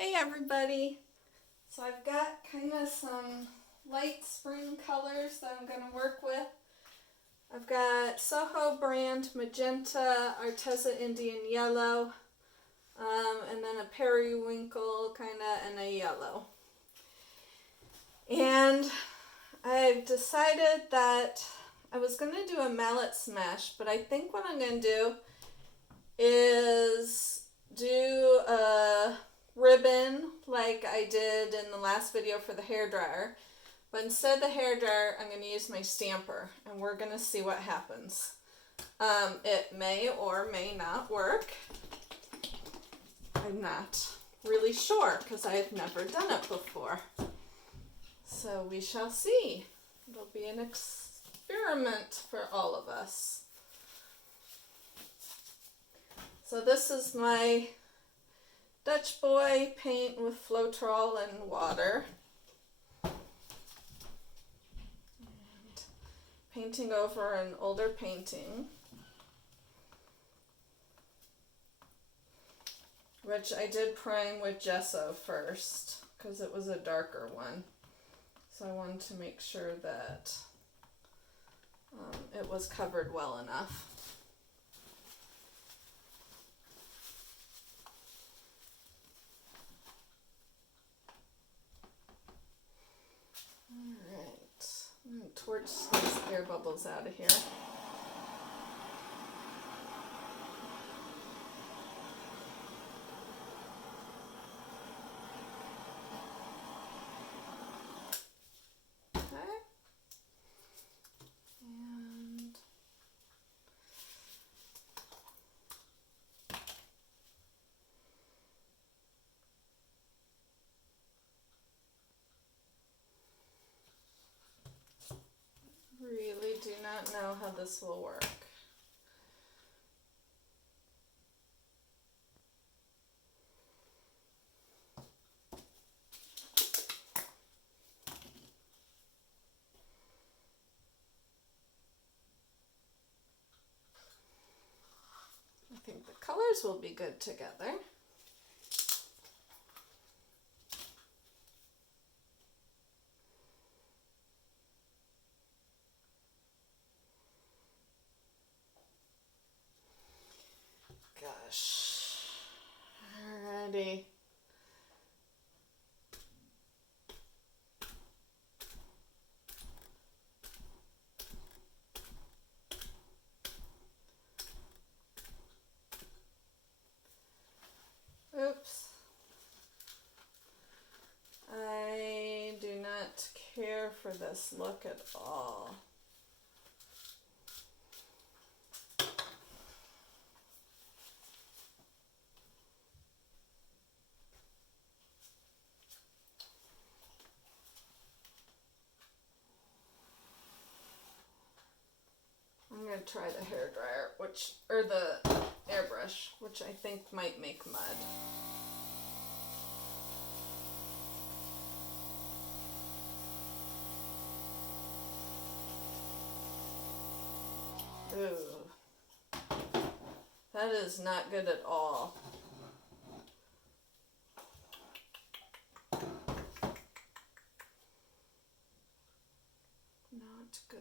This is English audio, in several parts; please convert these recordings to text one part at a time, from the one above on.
Hey everybody! So I've got kind of some light spring colors that I'm going to work with. I've got Soho brand magenta, Arteza Indian yellow, and then a periwinkle kind of and a yellow. And I've decided that I was going to do a mallet smash, but I think what I'm going to do is do a ribbon like I did in the last video for the hairdryer, but instead of the hairdryer I'm going to use my stamper and we're going to see what happens. It may or may not work. I'm not really sure because I've never done it before, so we shall see. It'll be an experiment for all of us. So this is my Dutch Boy paint with Floetrol and water. And painting over an older painting, which I did prime with gesso first because it was a darker one. So I wanted to make sure that it was covered well enough. Alright, I'm going to torch these air bubbles out of here. Okay. And really do not know how this will work. I think the colors will be good together. Gosh. Alrighty. Oops. I do not care for this look at all. I'm going to try the hairdryer, or the airbrush, which I think might make mud. Ooh. That is not good at all. Not good.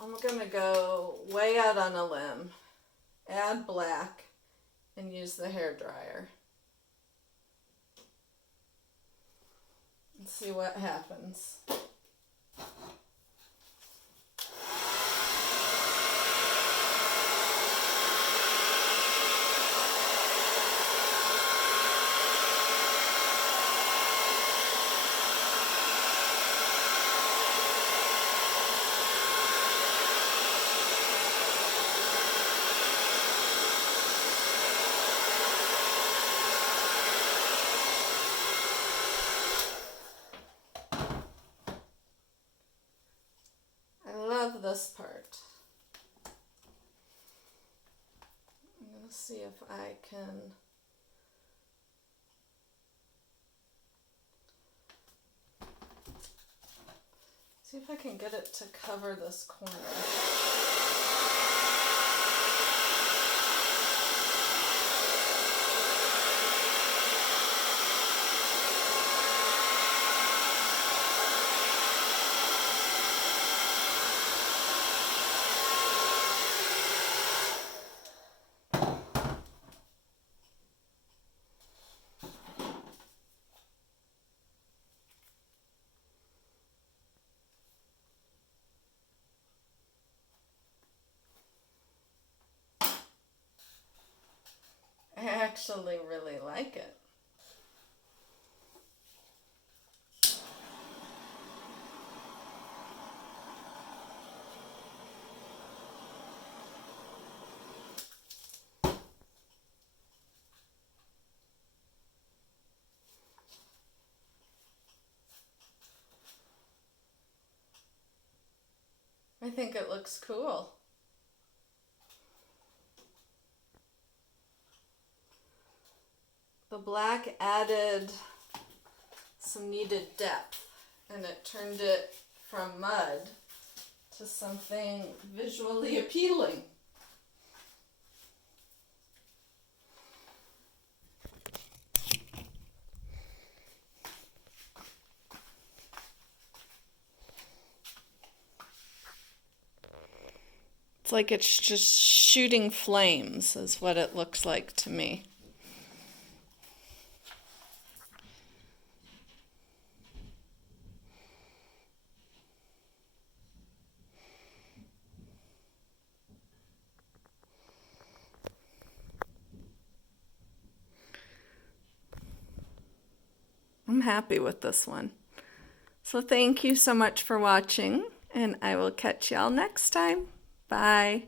I'm gonna go way out on a limb, add black, and use the hairdryer. And see what happens. This part. I'm going to see if I can See if I can get it to cover this corner. I actually really like it. I think it looks cool. The black added some needed depth, and it turned it from mud to something visually appealing. It's like it's just shooting flames is what it looks like to me. I'm happy with this one. So thank you so much for watching, and I will catch y'all next time. Bye.